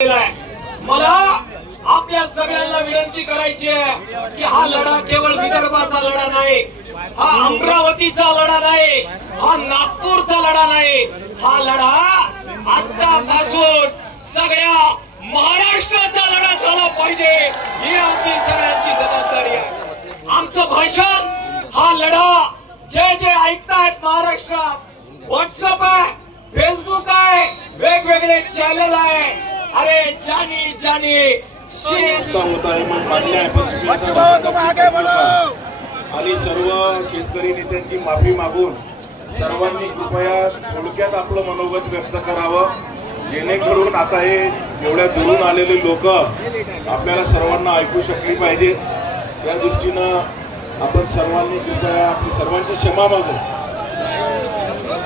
मला आपल्या सगळ्यांना विनंती करायची आहे की हा लढा केवळ विदर्भाचा लढा नाही, हा अमरावतीचा लढा नाही, हा नागपूरचा लढा नाही, हा लढा आतापासून सगळ्या महाराष्ट्राचा लढा झाला पाहिजे, ही आपली सगळ्यांची जबाबदारी आहे. आमचं भाषण हा लढा जे ऐकतायत महाराष्ट्रात, व्हॉट्सअप आहे, फेसबुक आहे, वेगवेगळे चॅनल आहे, अरे जानी जानी होता है आणि सर्व शेतकरी नेत्यांची माफी मागून सर्वांनी कृपया थोडक्यात आपलं मनोगत व्यक्त करावं, जेणेकरून आता हे एवढ्या दुरून आलेले लोक आपल्याला सर्वांना ऐकू शकली पाहिजे. या दृष्टीनं आपण सर्वांनी कृपया आपली सर्वांची क्षमा मागू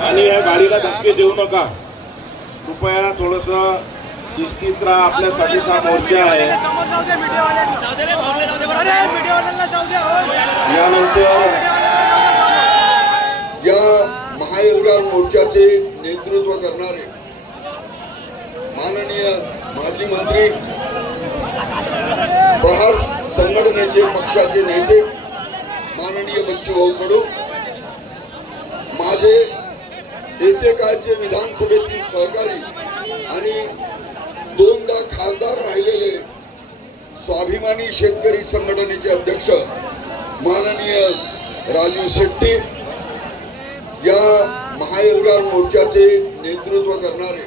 आणि या गाडीला धक्के देऊ नका. कृपया थोडस शिस्तीत राहा. आपल्यासाठी हा मोर्चा आहे. यानंतर या महायुद्धार मोर्चाचे नेतृत्व करणारे माननीय माजी मंत्री, प्रहार संघटनेचे पक्षाचे नेते माननीय बच्चूभाऊ कडू, माझे येते काळचे विधानसभेतील सहकारी आणि दोनदा खासदार राहिलेले स्वाभिमानी शेतकरी संघटनेचे अध्यक्ष माननीय राजू शेट्टी, या महायुद्धार मोर्चाचे नेतृत्व करणारे